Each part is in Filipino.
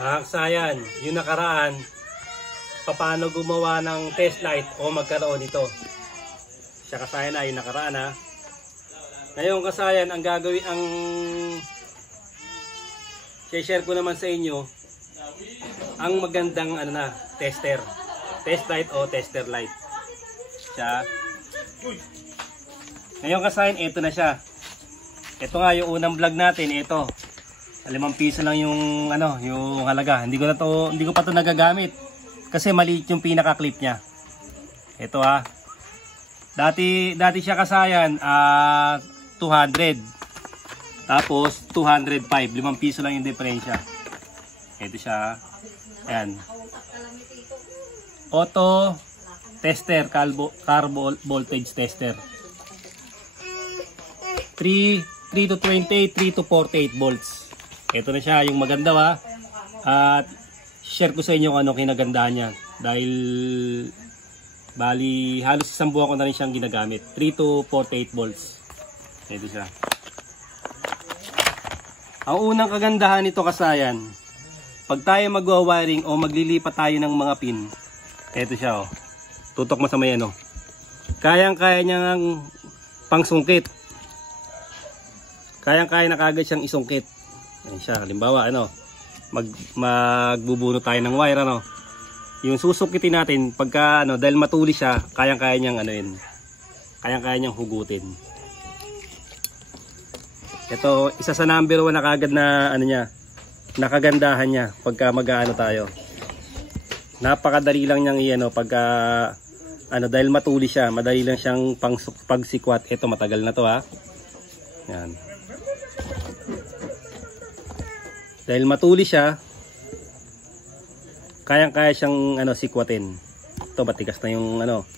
Mga kasayan, yung nakaraan, paano gumawa ng test light o magkaroon ito. Siya kasayan na, yung nakaraan ha. Ngayon kasayan, ang gagawin, ang share ko naman sa inyo, ang magandang ano na, tester. Test light o tester light. Siya. Ngayon kasayan, ito na siya. Ito nga yung unang vlog natin, ito. 5 piso lang yung ano, yung halaga. Hindi ko pa to nagagamit kasi maliit yung pinaka-clip niya. Ito ha. Dati siya kasayan 200. Tapos 205, 5 piso lang yung diferensya. Ito siya. Ayan. Auto tester, carbo voltage tester. 3 to 28, 3 to 48 volts. Ito na siya, yung maganda ha. At share ko sa inyo kung ano kinagandahan niya. Dahil bali halos isang buwan ko na rin siyang ginagamit. 3 to 48 volts. Ito siya. Ang unang kagandahan nito kasayan, pag tayo magwa-wiring o maglilipat tayo ng mga pin, ito siya oh. Tutok mo sa may ano. Kayang-kaya niyang pangsungkit. Kayang-kaya na kagad siyang isungkit. Ayan siya. Halimbawa, ano, magbubunot tayo ng wire, ano. Yung susukitin natin, pagka, ano, dahil matuli siya, kayang-kaya niyang, ano yun, kayang-kaya niyang hugutin. Ito, isa sa number 1 na kagad na, ano niya, nakagandahan niya, pagka mag-ano tayo. Napakadali lang niyang, ano, pagka, ano, dahil matuli siya, madali lang siyang pagsikwat. Ito, matagal na to, ha. Yan. Dahil matuli siya, kayang-kaya siyang ano sikwatin. Ito matigas na yung ano,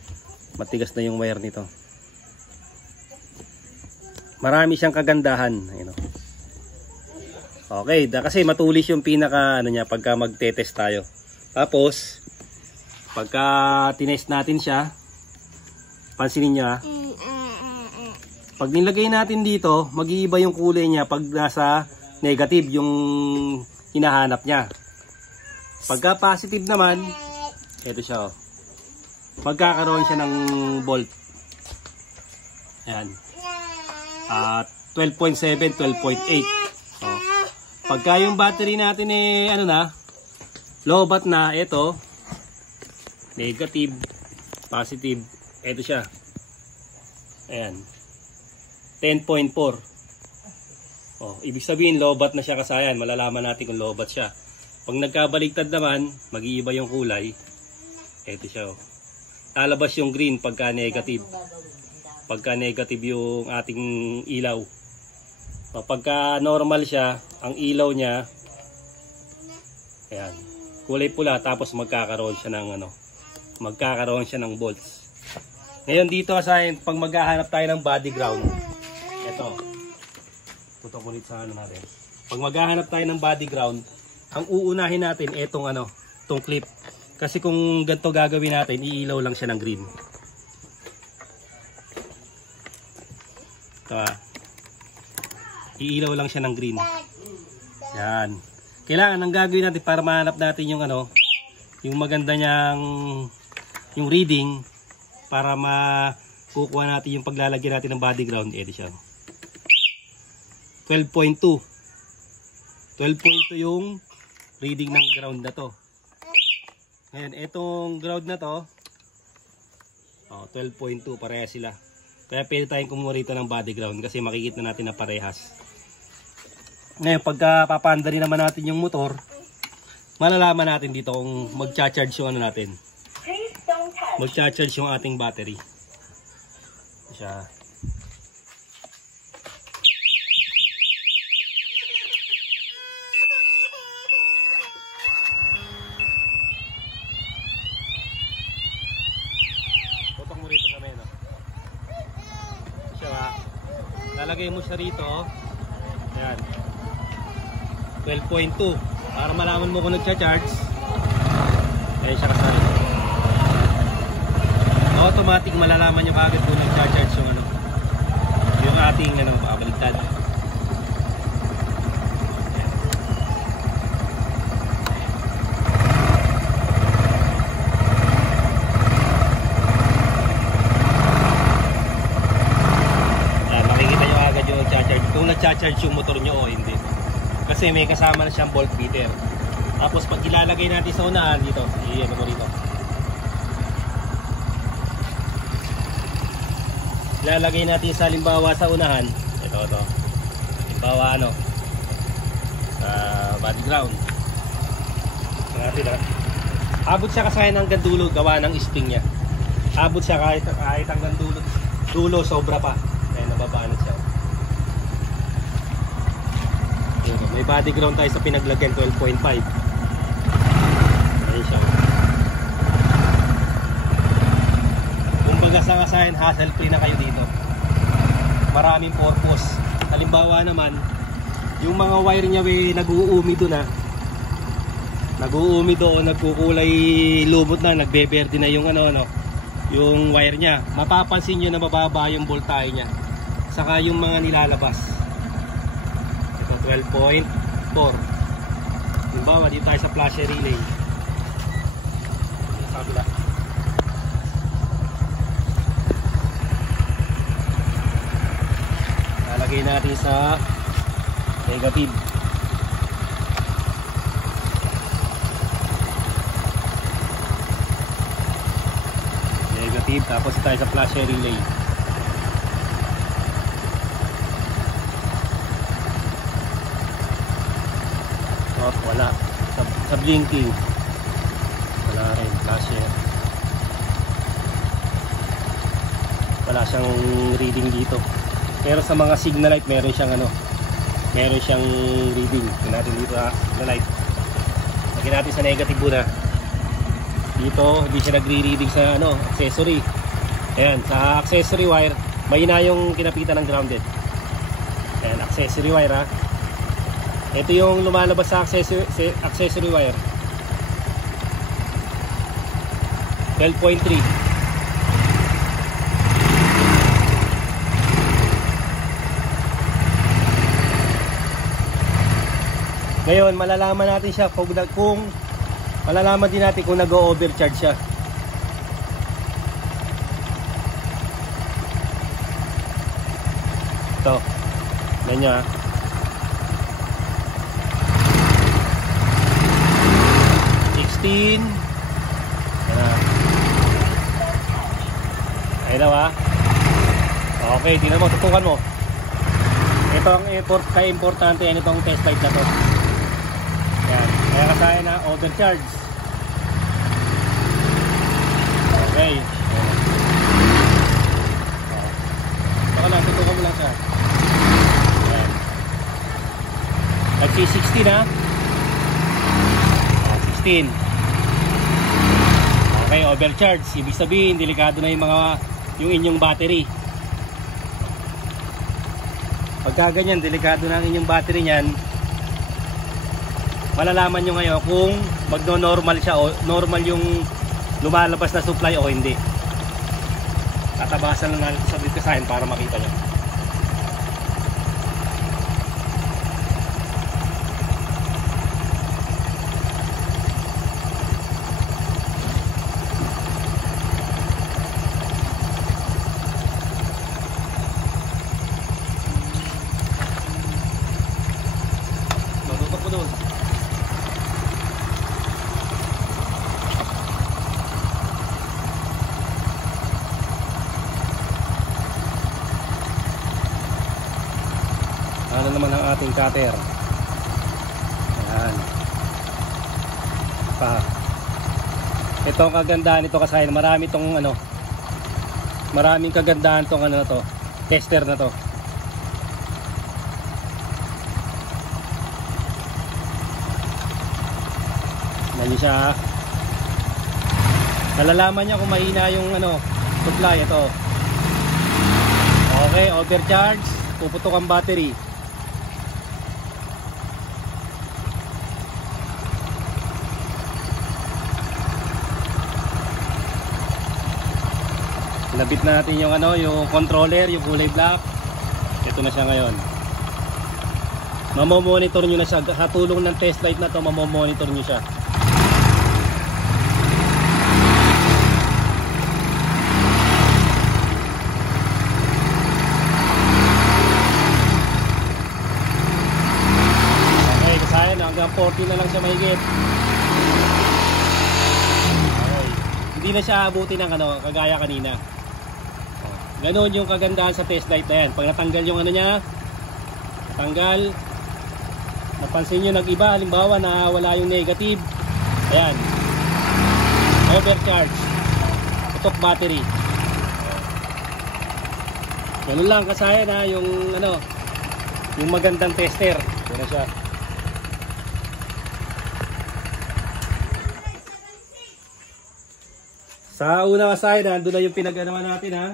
matigas na yung wire nito. Marami siyang kagandahan, you know. Okay, kasi matulis yung pinaka ano niya pagka magte-test tayo. Tapos pagka tinest natin siya, pansinin niyo ha. Pag nilagay natin dito, mag-iiba yung kulay niya pag nasa negative yung hinahanap niya. Pagka positive naman, ito siya oh. Magkakaroon siya ng volt. Ayan. 12.7, 12.8. Oh. Pagka yung battery natin eh ano na, lobat na, ito negative, positive, ito siya. Ayan. 10.4. Oh, ibig sabihin lobat na siya kasayan. Malalaman natin kung lobat siya. Pag nagkabaligtad naman, mag-iiba yung kulay. Ito siya. Oh. Lalabas yung green pagka negative. Pagka negative yung ating ilaw. O, pagka normal siya, ang ilaw niya, ayan, kulay pula tapos magkakaroon siya ng ano, magkakaroon siya ng volts. Ngayon dito kasayan, pag maghahanap tayo ng body ground, ito. Tutok ulit sa ano natin. Pag maghahanap tayo ng body ground, ang uunahin natin etong ano, tong clip. Kasi kung ganito gagawin natin, iilaw lang siya ng green. Ito ah. Iilaw lang siya ng green. Yan. Kailangan ang gagawin natin para mahanap natin yung ano, yung maganda niyang yung reading para makukuha natin yung paglalagyan natin ng body ground. Ito siya. 12.2. 12.2 yung reading ng ground na to. Ngayon, itong ground na to, oh, 12.2, pareha sila. Kaya pwede tayong kumuha rito ng body ground kasi makikita natin na parehas. Ngayon, pagka papanda rin naman natin yung motor, malalaman natin dito kung mag-charge yung ano natin. Mag-charge yung ating battery. Siya. Lalagay mo siya rito. Ayan. 12.2 para malaman mo kung nagcha-charge. Ayan siya kasali. Automatic malalaman nyo kagad kung nagcha-charge yung ano, yung ating ano, baligtad. mag-charge yung motor nyo o hindi. Kasi may kasama na siyang voltmeter. Tapos pag ilalagay natin sa unahan dito, iyan mo rito. Ilalagay natin sa halimbawa sa unahan. Ito. Halimbawa sa body ground. Natin abot siya kasi hanggang dulo gawa ng spring niya. Abot siya kahit hanggang dulo sobra pa. Kaya nababanat siya. May body ground tayo sa pinaglagyan 12.5. Ayun siya. Kumbaga sa kasayan, hassle free na kayo dito. Maraming purpose. Halimbawa naman, yung mga wire niya nag-uumi doon nag-uumi doon, nagkukulay lumot na, nagbeberde na yung yung wire niya. Mapapansin nyo na mababa yung voltahe niya. Saka yung mga nilalabas. 12.4. Halimbawa dito tayo sa flasher relay. Kabila. Lalagay natin sa negative. Negative, tapos tayo sa flasher relay. Wala sa blinking, wala rin flasher, wala siyang reading dito. Pero sa mga signal light meron siyang reading. Tingnan natin dito signal light. Lagyan natin sa negative muna. Dito hindi siya nagre-reading sa accessory. Ayan, sa accessory wire mahina yung kinapitan ng grounded. Ayan, accessory wire Ito yung lumalabas sa accessory wire. 12.3. Ngayon, malalaman natin siya kung malalaman din natin kung nag-overcharge siya. Ito. Ganyan 16. Ayun na Okay, tingnan mo, tutukan mo. Ito ang ka-importante yan itong test light na to. Yan, kaya kasaya na overcharge. Okay. Saka lang, tutukan mo lang siya. Yan. Nagsi-16 16. Okay, overcharge. Ibig sabihin, delikado na yung inyong battery. Pagka ganyan, delikado na ang inyong battery niyan, malalaman nyo ngayon kung magno-normal siya o normal yung lumalabas na supply o hindi. Tatabasan lang natin sa design para makita nyo. Ano naman ang ating cutter. Ayan. Ito ang kagandahan nito kasi maraming kagandahan tong na to, tester na to. Yan siya. Nalalaman niya kung mahina yung supply ito. Okay, overcharge, puputok ang battery. Nabit natin yung yung controller, yung kulay black. Ito na siya ngayon. Mamomonitor nyo na siya. Katulong ng test light na to, mamomonitor nyo siya. hanggang 40 na lang siya mahigit. Okay. Hindi na siya abuti ng ano, kagaya kanina. Ganon yung kagandahan sa test light na yan. Pag natanggal yung ano niya, natanggal, napansin nyo nag-iba, halimbawa na wala yung negative, ayan, overcharge, putok battery. Ganun lang kasaya na yung ano, yung magandang tester. Ito na siya. Sa unang aside, doon na yung pinag-anawan natin ha.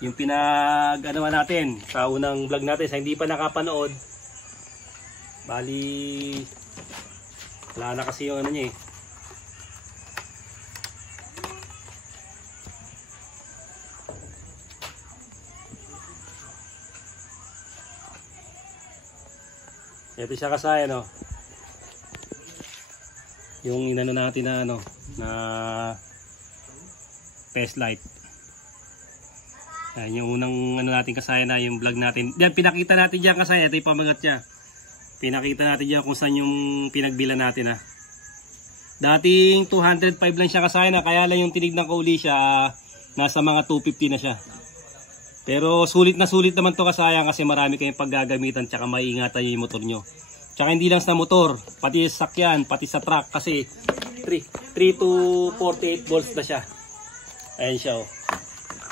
Yung pinag-anawan natin sa unang vlog natin. Sa hindi pa nakapanood, bali, wala na kasi yung ano niya eh. Ito siya kasaya no. Yung inano natin na ano na test light. Ayan, yung unang ano natin kasaya na yung vlog natin. Diyan pinakita natin diyan kasaya, ito yung pamagat niya. Pinakita natin diyan kung saan yung pinagbilan natin ha. Dating 205 lang siya kasaya na, kaya lang yung tinignan ko uli siya nasa mga 250 na siya. Pero sulit na sulit naman to kasaya kasi marami kayong paggagamitan tsaka maiingatan yung motor nyo. Tsaka hindi lang sa motor, pati sa sakyan, pati sa truck kasi 3 to 48 volts na siya. Ayan siya oh.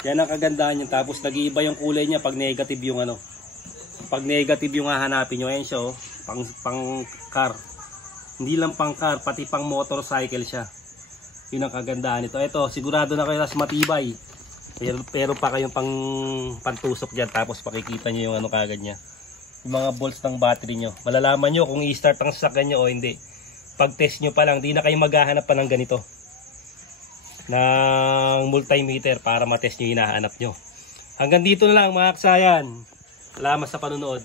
Yan ang kagandahan niya. Tapos nag-iiba yung kulay niya pag negative yung ano. Pag negative yung hahanapin nyo. Ayan siya oh. Pang car. Hindi lang pang car, pati pang motorcycle siya. Yun ang kagandahan nito. Ito, sigurado na kayo nas matibay. Pero pa kayong pantusok dyan. Tapos pakikita nyo yung ano kagad niya. Yung mga volts ng battery nyo. Malalaman nyo kung i-start ang sasakyan nyo o hindi. Pag test nyo pa lang, di na kayo maghahanap pa ng ganito. Ng multimeter para matest nyo yung hinahanap nyo. Hanggang dito na lang mga aksayan. Salamat sa panonood.